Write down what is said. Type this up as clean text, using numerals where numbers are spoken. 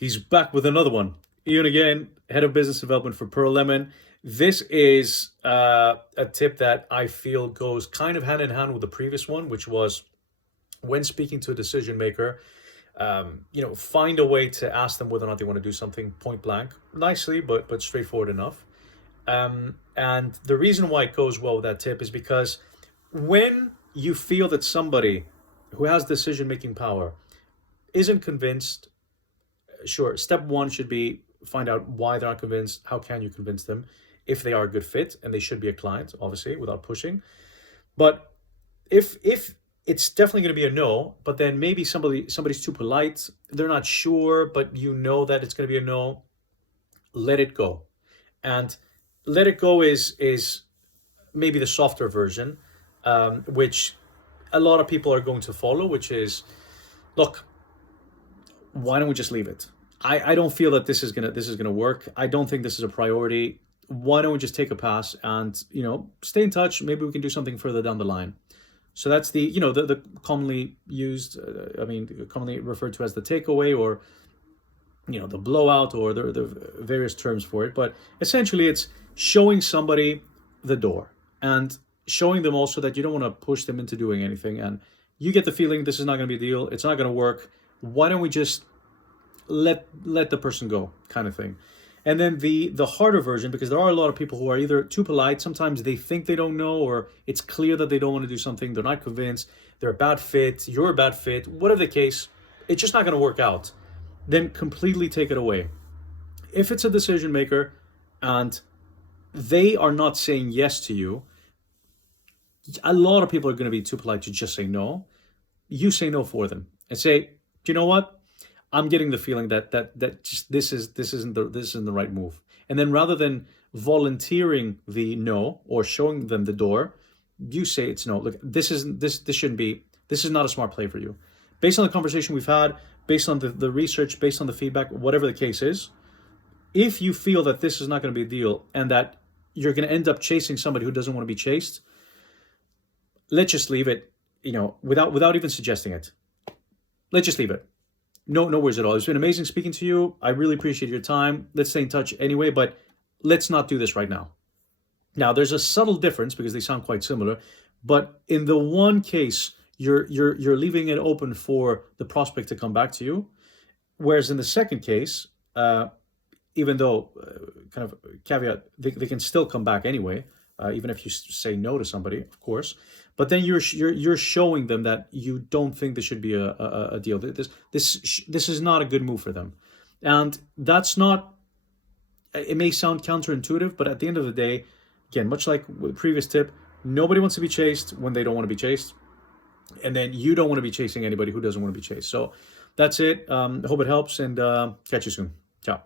He's back with another one. Ian again, head of business development for Pearl Lemon. This is a tip that I feel goes kind of hand in hand with the previous one, which was when speaking to a decision maker, find a way to ask them whether or not they want to do something point blank, nicely, but straightforward enough. And the reason why it goes well with that tip is because when you feel that somebody who has decision making power isn't convinced, sure, step one should be find out why they're not convinced. How can you convince them if they are a good fit and they should be a client, obviously, without pushing. But if it's definitely going to be a no, but then maybe somebody's too polite, they're not sure, but you know that it's going to be a no, let it go. And let it go is maybe the softer version, which a lot of people are going to follow, which is, look, why don't we just leave it? I don't feel that this is gonna work. I don't think this is a priority. Why don't we just take a pass and stay in touch? Maybe we can do something further down the line. So that's the commonly used, commonly referred to as the takeaway, or the blowout, or the various terms for it. But essentially, it's showing somebody the door and showing them also that you don't want to push them into doing anything, and you get the feeling this is not going to be a deal. It's not going to work. Why don't we just let the person go, kind of thing. And then the harder version, because there are a lot of people who are either too polite, sometimes they think they don't know, or it's clear that they don't want to do something, they're not convinced, they're a bad fit, you're a bad fit, whatever the case, it's just not going to work out. Then completely take it away. If it's a decision maker and they are not saying yes to you, a lot of people are going to be too polite to just say no. You say no for them and say, you know what? I'm getting the feeling that just this isn't the right move. And then rather than volunteering the no or showing them the door, you say it's no. Look, this shouldn't be. This is not a smart play for you. Based on the conversation we've had, based on the research, based on the feedback, whatever the case is, if you feel that this is not going to be a deal and that you're going to end up chasing somebody who doesn't want to be chased, let's just leave it. Without even suggesting it, let's just leave it. No worries at all. It's been amazing speaking to you. I really appreciate your time. Let's stay in touch anyway, but let's not do this right now. Now, there's a subtle difference because they sound quite similar, but in the one case, you're leaving it open for the prospect to come back to you, whereas in the second case, even though kind of caveat, they can still come back anyway, even if you say no to somebody, of course. But then you're showing them that you don't think this should be a deal. This is not a good move for them, and that's not. It may sound counterintuitive, but at the end of the day, again, much like with the previous tip, nobody wants to be chased when they don't want to be chased, and then you don't want to be chasing anybody who doesn't want to be chased. So that's it. I hope it helps, and catch you soon. Ciao.